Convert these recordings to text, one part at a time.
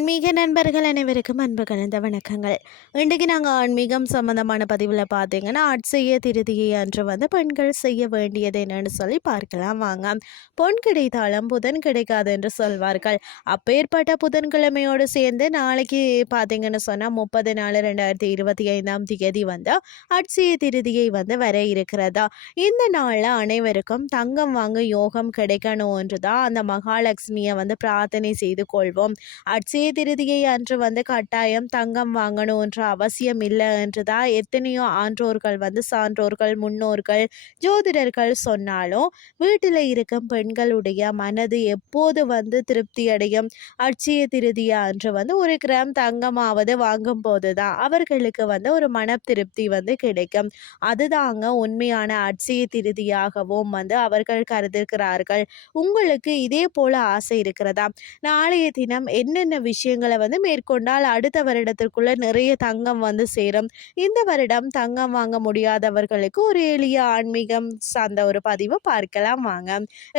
ஆன்மீக நண்பர்கள் அனைவருக்கும் அன்பு கலந்த வணக்கங்கள். இன்றைக்கு நாங்கள் ஆன்மீகம் சம்பந்தமான பதிவில் பார்த்தீங்கன்னா அட்சய திருதியை அன்று வந்து பெண்கள் செய்ய வேண்டியது என்னன்னு சொல்லி பார்க்கலாம் வாங்க. பொன் கிடைத்தாலும் புதன் கிடைக்காது என்று சொல்வார்கள். அப்பேற்பட்ட புதன்கிழமையோடு சேர்ந்து நாளைக்கு பார்த்தீங்கன்னு சொன்னால் முப்பது நாலு ரெண்டாயிரத்தி இருபத்தி ஐந்தாம் தேதி வந்து அட்சய திருதியை வந்து வர இருக்கிறதா? இந்த நாளில் அனைவருக்கும் தங்கம் வாங்க யோகம் கிடைக்கணும் என்று தான் அந்த மகாலட்சுமியை வந்து பிரார்த்தனை செய்து கொள்வோம். அட்சய திருதியை அன்று வந்து கட்டாயம் தங்கம் வாங்கணும் என்ற அவசியம் இல்லை என்று தான் எத்தனையோ ஆன்றோர்கள் வந்து சான்றோர்கள் முன்னோர்கள் ஜோதிடர்கள் சொன்னாலும் வீட்டில் இருக்கும் பெண்களுடைய மனது எப்போது வந்து திருப்தி அடையும்? அட்சய திருதியை அன்று வந்து ஒரு கிராம் தங்கமாவது வாங்கும் போது தான் அவர்களுக்கு வந்து ஒரு மன திருப்தி வந்து கிடைக்கும். அதுதாங்க உண்மையான அட்சய திருதியாகவும் வந்து அவர்கள் கருதுகிறார்கள். உங்களுக்கு இதே போல ஆசை இருக்கிறதா? நாளைய தினம் என்னென்ன விஷயம் விஷயங்களை வந்து மேற்கொண்டால் அடுத்த வருடத்திற்குள்ள நிறைய தங்கம் வந்து சேரும். இந்த வருடம் தங்கம் வாங்க முடியாதவர்களுக்கு ஒரு எளிய ஆன்மீகம் சார்ந்த ஒரு பதிவை பார்க்கலாம் வாங்க.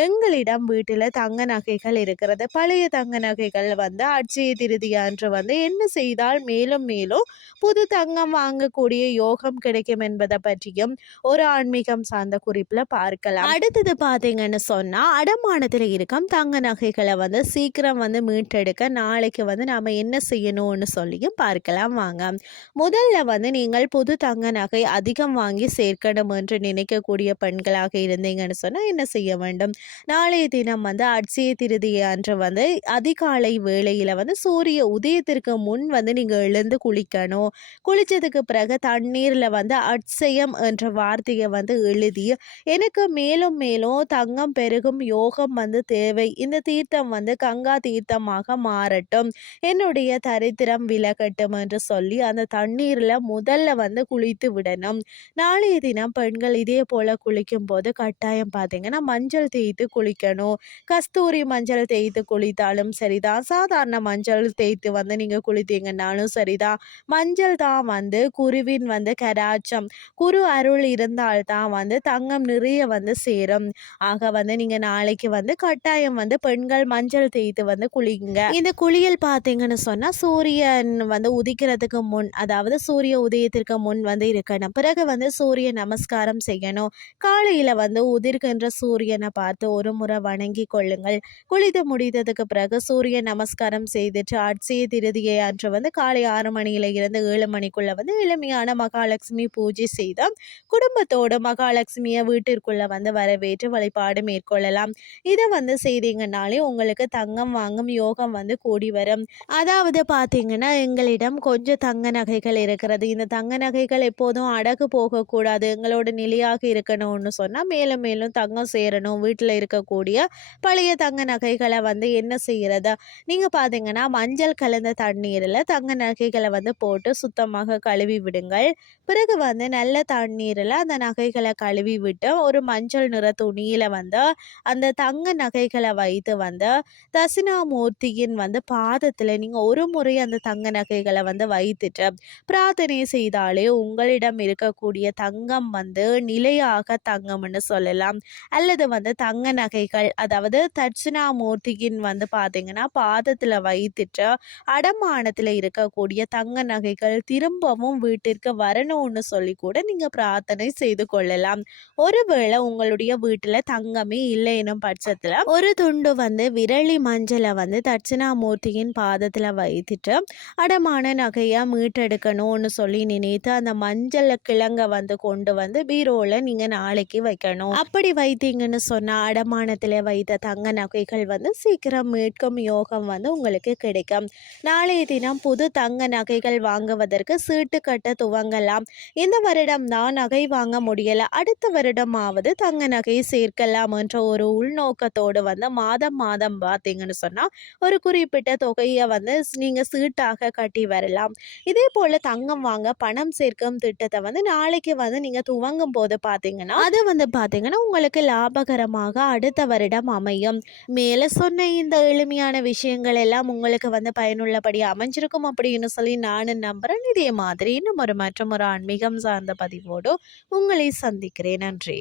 எங்களிடம் வீட்டில் தங்க நகைகள் இருக்கிறது. பழைய தங்க நகைகள் வந்து அட்சய திருதி அன்று வந்து என்ன செய்தால் மேலும் மேலும் புது தங்கம் வாங்கக்கூடிய யோகம் கிடைக்கும் என்பதை பற்றியும் ஒரு ஆன்மீகம் சார்ந்த குறிப்பில் பார்க்கலாம். அடுத்தது பார்த்தீங்கன்னு சொன்னால் அடமானத்தில் இருக்கும் தங்க நகைகளை வந்து சீக்கிரம் வந்து மீட்டெடுக்க நாளைக்கு வந்து நாம் என்ன செய்யணும்னு சொல்லியும் பார்க்கலாம் வாங்க. முதல்ல வந்து நீங்கள் புது தங்க நகை அதிகம் வாங்கி சேர்க்கணும் என்று நினைக்கக்கூடிய பெண்களாக இருந்தீங்கன்னு சொன்னால் என்ன செய்ய வேண்டும்? நாளைய தினம் வந்து அட்சய திருதியை அன்று வந்து அதிகாலை வேளையில் வந்து சூரிய உதயத்திற்கு முன் வந்து நீங்கள் எழுந்து குளிக்கணும். குளித்ததுக்கு பிறகு தண்ணீரில் வந்து அட்சயம் என்ற வார்த்தையை வந்து எழுதி எனக்கு மேலும் மேலும் தங்கம் பெருகும் யோகம் வந்து தேவை. இந்த தீர்த்தம் வந்து கங்கா தீர்த்தமாக மாறட்டும். என்னுடைய தரித்திரம் விலகட்டும் என்று சொல்லி அந்த தண்ணீரில் முதல்ல வந்து குளித்து விடணும். நாளைய தினம் பெண்கள் இதே போல் குளிக்கும் போது கட்டாயம் பார்த்தீங்கன்னா மஞ்சள் தேய்த்து குளிக்கணும். கஸ்தூரி மஞ்சள் தேய்த்து குளித்தாலும் சரிதான். சாதாரண மஞ்சள் தேய்த்து வந்து நீங்கள் குளித்தீங்கன்னாலும் சரிதான். மஞ்சள் தான் வந்து குருவின் வந்து கராச்சம் குரு அருள் இருந்தால்தான் வந்து தங்கம் நிறைய வந்து சேரும். ஆக வந்து நீங்கள் நாளைக்கு வந்து கட்டாயம் வந்து பெண்கள் மஞ்சள் தேய்த்து வந்து குளிங்க. இந்த குளியல் பார்த்தீங்கன்னு சொன்னால் சூரியன் வந்து உதிக்கிறதுக்கு முன் அதாவது சூரிய உதயத்திற்கு முன் வந்து இருக்கணும். பிறகு வந்து சூரிய நமஸ்காரம் செய்யணும். காலையில் வந்து உதிர்கின்ற சூரியனை பார்த்து ஒரு முறை வணங்கி கொள்ளுங்கள். குளித்து முடித்ததுக்கு பிறகு சூரிய நமஸ்காரம் செய்துட்டு அட்சய திருதியை அன்று வந்து காலை ஆறு மணியில இருந்து ஏழு மணிக்குள்ள வந்து எளிமையான மகாலட்சுமி பூஜை செய்து குடும்பத்தோடு மகாலட்சுமியை வீட்டிற்குள்ள வந்து வரவேற்று வழிபாடு மேற்கொள்ளலாம். இதை வந்து செய்தீங்கன்னாலே உங்களுக்கு தங்கம் வாங்கும் யோகம் வந்து கூடி வரும். அதாவது பார்த்தீங்கன்னா எங்களிடம் கொஞ்சம் தங்க நகைகள் இருக்கிறது. இந்த தங்க நகைகள் எப்போதும் அடகு போகக்கூடாது. எங்களோட நிலையாக இருக்கணும்னு சொன்னால் மேலும் மேலும் தங்கம் சேரணும். வீட்டில் இருக்கக்கூடிய பழைய தங்க நகைகளை வந்து என்ன செய்கிறது நீங்கள் பார்த்தீங்கன்னா மஞ்சள் கலந்த தண்ணீரில் தங்க நகைகளை வந்து போட்டு சுத்தமாக கழுவி விடுங்கள். பிறகு வந்து நல்ல தண்ணீரில் அந்த நகைகளை கழுவி விட்டு ஒரு மஞ்சள் நிற துணியில் வந்து அந்த தங்க நகைகளை வைத்து வந்து தசினாமூர்த்தியின் வந்து பாதத்தில் நீங்கள் ஒரு முறை அந்த தங்க நகைகளை வந்து வைத்துட்டு பிரார்த்தனை செய்தாலே உங்களிடம் இருக்கக்கூடிய தங்கம் வந்து நிலையாக தங்கம்னு சொல்லலாம். அல்லது வந்து தங்க நகைகள் அதாவது தட்சிணாமூர்த்தியின் வந்து பார்த்தீங்கன்னா பாதத்தில் வைத்துட்டு அடமானத்தில் இருக்கக்கூடிய தங்க நகைகள் திரும்பவும் வீட்டிற்கு வரணும்னு சொல்லி கூட நீங்கள் பிரார்த்தனை செய்து கொள்ளலாம். ஒருவேளை உங்களுடைய வீட்டில் தங்கமே இல்லை எனும் பட்சத்தில் ஒரு துண்டு வந்து விரலி மஞ்சளை வந்து தட்சிணாமூர்த்தியின் பாதத்தில் வைத்துட்டு அடமான நகையாக மீட்டெடுக்கணும்னு சொல்லி நினைத்து அந்த மஞ்சள் கிழங்க வந்து கொண்டு வந்து பீரோவில் நீங்கள் நாளைக்கு வைக்கணும். அப்படி வைத்தீங்கன்னு சொன்னால் அடமானத்தில் வைத்த தங்க நகைகள் வந்து சீக்கிரம் மீட்கும் யோகம் வந்து உங்களுக்கு கிடைக்கும். நாளைய தினம் புது தங்க நகைகள் வாங்குவதற்கு சீட்டு கட்ட துவங்கலாம். இந்த வருடம் தான் நகை வாங்க முடியல. அடுத்த வருடமாவது தங்க நகை சேர்க்கலாம் என்ற ஒரு உள்நோக்கத்தோடு வந்து மாதம் மாதம் பார்த்தீங்கன்னு சொன்னால் ஒரு குறிப்பிட்ட தொகை தொகையை வந்து நீங்கள் சீட்டாக கட்டி வரலாம். இதே போல் தங்கம் வாங்க பணம் சேர்க்கும் திட்டத்தை வந்து நாளைக்கு வந்து நீங்கள் துவங்கும் போது பார்த்தீங்கன்னா அது வந்து பார்த்தீங்கன்னா உங்களுக்கு லாபகரமாக அடுத்த வருடம் அமையும். மேலே சொன்ன இந்த எளிமையான விஷயங்கள் எல்லாம் உங்களுக்கு வந்து பயனுள்ளபடி அமைஞ்சிருக்கும் அப்படின்னு சொல்லி நானும் நம்புகிறேன் இதே மாதிரி இன்னும் ஒரு மற்றும் ஒரு ஆன்மீகம் சார்ந்த பதிவோடு உங்களை சந்திக்கிறேன். நன்றி.